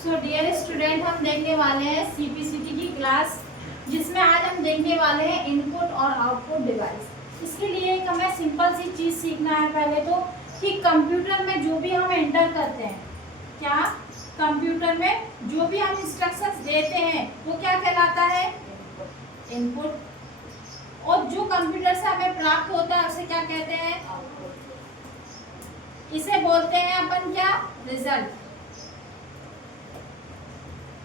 So dear student, हम देखने वाले हैं सीपीसीटी की क्लास, जिसमें आज हम देखने वाले हैं इनपुट और आउटपुट डिवाइस। इसके लिए एक हमें सिंपल सी चीज़ सीखना है पहले तो, कि कंप्यूटर में जो भी हम एंटर करते हैं, क्या कंप्यूटर में जो भी हम इंस्ट्रक्शंस देते हैं वो क्या कहलाता है? इनपुट। और जो कंप्यूटर से हमें प्राप्त होता है उसे क्या कहते हैं? इसे बोलते हैं अपन क्या? रिजल्ट।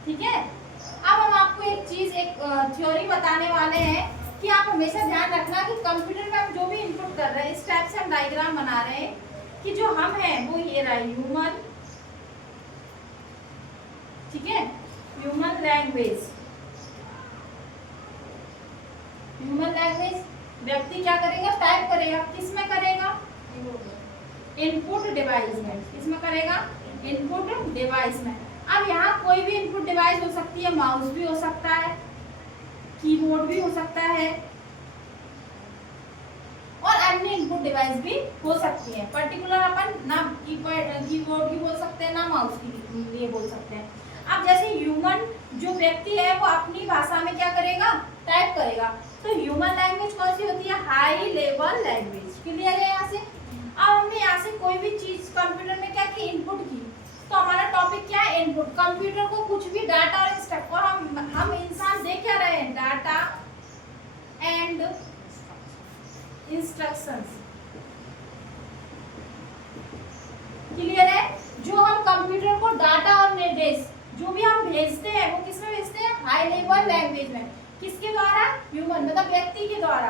ठीक है। अब हम आपको एक चीज, एक थ्योरी बताने वाले हैं कि आप हमेशा ध्यान रखना कि कंप्यूटर में हम जो भी इनपुट कर रहे हैं, इस टाइप से हम डायग्राम बना रहे हैं कि जो हम हैं वो ये रहा ह्यूमन। ठीक है, ह्यूमन लैंग्वेज। ह्यूमन लैंग्वेज व्यक्ति क्या करेगा? टाइप करेगा। किस में करेगा? इनपुट डिवाइस में। किसमें करेगा? इनपुट डिवाइस में। अब यहाँ कोई भी इनपुट डिवाइस हो सकती है, माउस भी हो सकता है, कीबोर्ड भी हो सकता है, और अन्य इनपुट डिवाइस भी हो सकती है। पर्टिकुलर अपन ना कीबोर्ड की बोल सकते हैं, ना माउस की ये बोल सकते हैं। अब जैसे ह्यूमन जो व्यक्ति है वो अपनी भाषा में क्या करेगा? टाइप करेगा। तो ह्यूमन लैंग्वेज कौन सी होती है? High level language. क्लियर है यहाँ से? अब हमने यहाँ से कोई भी चीज कंप्यूटर में क्या की? इनपुट की। तो हमारा टॉपिक क्या है? इनपुट। कंप्यूटर को कुछ भी डाटा और इंस्ट्रक्ट, और हम इंसान देख क्या रहे हैं? Data and instructions. क्लियर है? जो हम कंप्यूटर को डाटा और निर्देश जो भी हम भेजते हैं वो किस में भेजते हैं? हाई लेवल लैंग्वेज में। किसके द्वारा? ह्यूमन, मतलब व्यक्ति के द्वारा।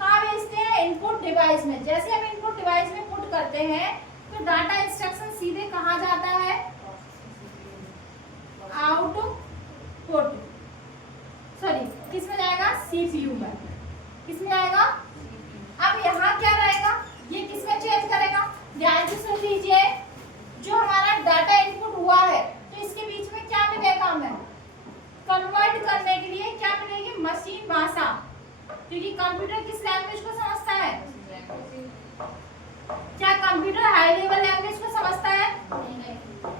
कहाँ भेजते हैं? इनपुट डिवाइस में। जैसे हम इनपुट डिवाइस में पुट करते हैं तो डाटा इंस्ट्रक्शन सीधे कहाँ जाता है? आउटपुट। सॉरी, किस में जाएगा? सीपीयू में। किस में जाएगा? अब यहाँ क्या रहेगा? ये किस में चेंज करेगा? ध्यान से सुन लीजिए। जो हमारा डाटा इनपुट हुआ है तो इसके बीच में क्या मिलेगा हमें? कन्वर्ट करने के लिए क्या मिलेगी? मशीन भाषा। क्योंकि कंप्यूटर किस लैंग्वेज को समझता है? क्या कंप्यूटर हाई लेवल लैंग्वेज को समझता है?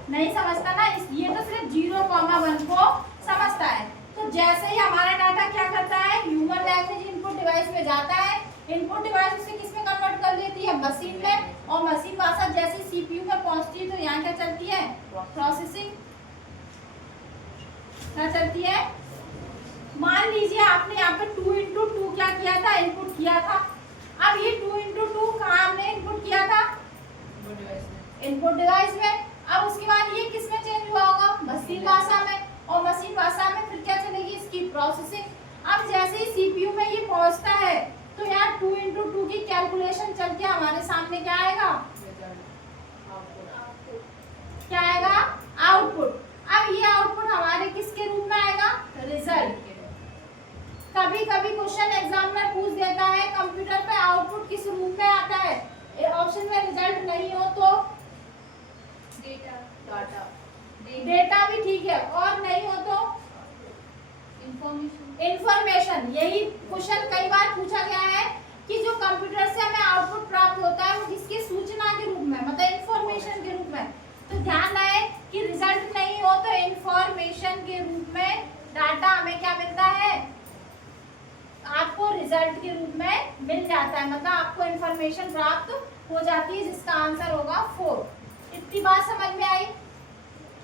नहीं समझता ना। ये तो सिर्फ 0,1 को समझता है। तो जैसे ही हमारा डाटा क्या करता है? ह्यूमन लैंग्वेज इनपुट डिवाइस में जाता है। इनपुट डिवाइस उसे किस में कन्वर्ट कर लेती है? मशीन में। और मशीन भाषा जैसे सीपीयू में पहुंचती है तो यहाँ क्या चलती है? प्रोसेसिंग। क्या चलती है? मान लीजिए आपने यहाँ पे 2x2 क्या किया था? इनपुट किया था। अब ये 2x2 कहाँ हमने इनपुट किया था? इनपुट डिवाइस में। अब उसके बाद ये किस में चेंज हुआ होगा? मशीन भाषा में। और मशीन भाषा में फिर क्या चलेगी? इसकी प्रोसेसिंग। अब जैसे ही सीपीयू में ये पहुंचता है तो यहाँ 2x2 की कैलकुलेशन चल के हमारे सामने क्या आएगा? क्या आएगा? आउटपुट। अब ये आउटपुट हमारे किसके रूप में आएगा? रिजल्ट। कभी कभी क्वेश्चन एग्जाम में पूछ देता है कंप्यूटर पे आउटपुट किस रूप में आता है? ऑप्शन में रिजल्ट नहीं हो तो डेटा भी ठीक है, और नहीं हो तो इंफॉर्मेशन। यही क्वेश्चन कई बार पूछा गया है कि जो कंप्यूटर से हमें आउटपुट प्राप्त होता है वो किसकी? सूचना के रूप में, मतलब इंफॉर्मेशन के रूप में। तो ध्यान रहे कि रिजल्ट नहीं हो तो इंफॉर्मेशन के रूप में डाटा हमें क्या मिलता है? आपको रिजल्ट के रूप में मिल जाता है, मतलब आपको इंफॉर्मेशन प्राप्त हो जाती है, जिसका आंसर होगा 4। इतनी बात समझ में आई?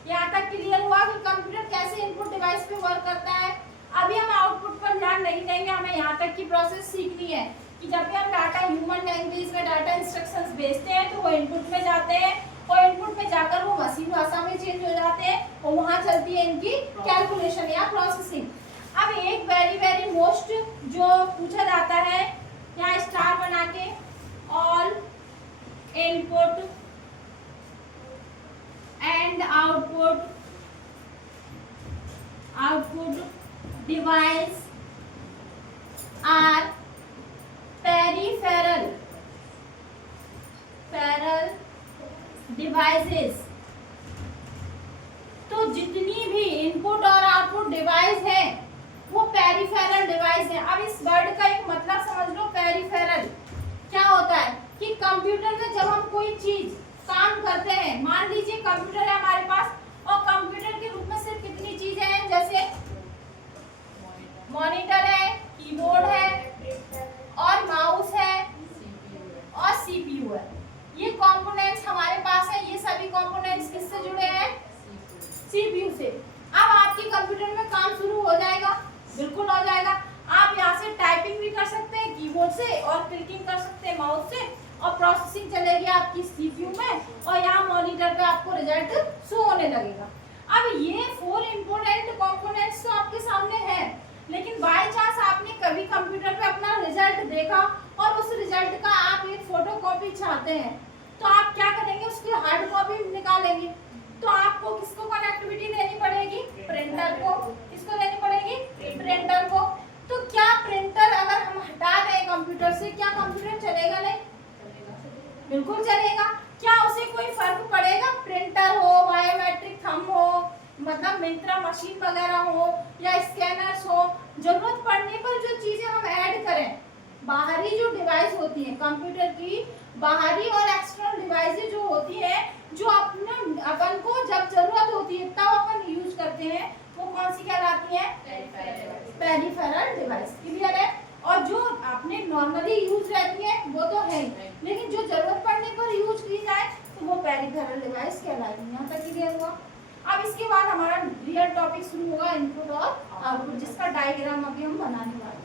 यहाँ तक क्लियर हुआ कि कंप्यूटर कैसे इनपुट डिवाइस पे वर्क करता है। अभी हम आउटपुट पर ध्यान नहीं देंगे, हमें यहाँ तक की प्रोसेस सीखनी है कि जब भी हम डाटा ह्यूमन लैंग्वेज में डाटा इंस्ट्रक्शंस भेजते हैं तो वो इनपुट में जाते हैं, और इनपुट में जाकर वो मशीन भाषा में चेंज हो जाते हैं, और वहाँ चलती है इनकी कैलकुलेशन या प्रोसेसिंग। अब एक वेरी मोस्ट जो पूछा जाता है, यहाँ स्टार बना के, all input and output device are peripheral devices. तो जितनी भी इनपुट और आउटपुट डिवाइस है वो पेरिफेरल डिवाइस है। अब इस वर्ड का एक मतलब समझ लो। पेरिफेरल क्या होता है कि कंप्यूटर में जब हम कोई चीज काम करते हैं, मान लीजिए कंप्यूटर है हमारे पास, और कंप्यूटर के रूप मॉनिटर है, कीबोर्ड है और माउस है और सीपीयू है। ये कंपोनेंट्स हमारे पास है। ये सभी कंपोनेंट्स किससे जुड़े हैं? सीपीयू से। अब आपके कंप्यूटर में काम शुरू हो जाएगा, बिल्कुल हो जाएगा। आप यहाँ से टाइपिंग भी कर सकते हैं कीबोर्ड से और क्लिकिंग कर सकते हैं माउस से, और प्रोसेसिंग चलेगी आपकी सीपीयू में और यहाँ मॉनिटर पे आपको रिजल्ट शो होने लगेगा। अब ये 4 इंपोर्टेंट कंपोनेंट्स तो आपके सामने हैं, लेकिन बाय चांस आपने कभी कंप्यूटर पे अपना रिजल्ट देखा और उस रिजल्ट का आप एक फोटोकॉपी चाहते हैं, तो आप क्या करेंगे? उसकी हार्ड कॉपी निकालेंगे। तो आपको किसको कनेक्टिविटी देनी पड़ेगी? प्रिंटर को। किसको देनी पड़ेगी? प्रिंटर को। तो क्या प्रिंटर अगर हम हटा दें कंप्यूटर से, क्या कंप्यूटर चलेगा? नहीं, बिल्कुल चलेगा। क्या उसे कोई फर्क पड़ेगा? प्रिंटर हो, बायोमेट्रिक थंब हो, मतलब मिंत्रा मशीन वगैरह हो या स्कैनर्स हो, जरूरत पड़ने पर जो चीजें हम ऐड करें, बाहरी जो डिवाइस होती है कंप्यूटर की, बाहरी और एक्सटर्नल डिवाइसेज जो होती है, जो अपन को जब जरूरत होती है तब अपन यूज करते हैं, वो कौन सी कहलाती है? Peripheral device. क्लियर है? और जो अपने नॉर्मली यूज रहती है वो तो है, लेकिन जो जरूरत पड़ने पर यूज की जाए तो वो पेरिफेरल डिवाइस कहलाती है। यहाँ तक क्लियर हुआ? अब इसके बाद हमारा रियल टॉपिक शुरू होगा, इनपुट और आउटपुट, जिसका डायग्राम अभी हम बनाने वाले हैं।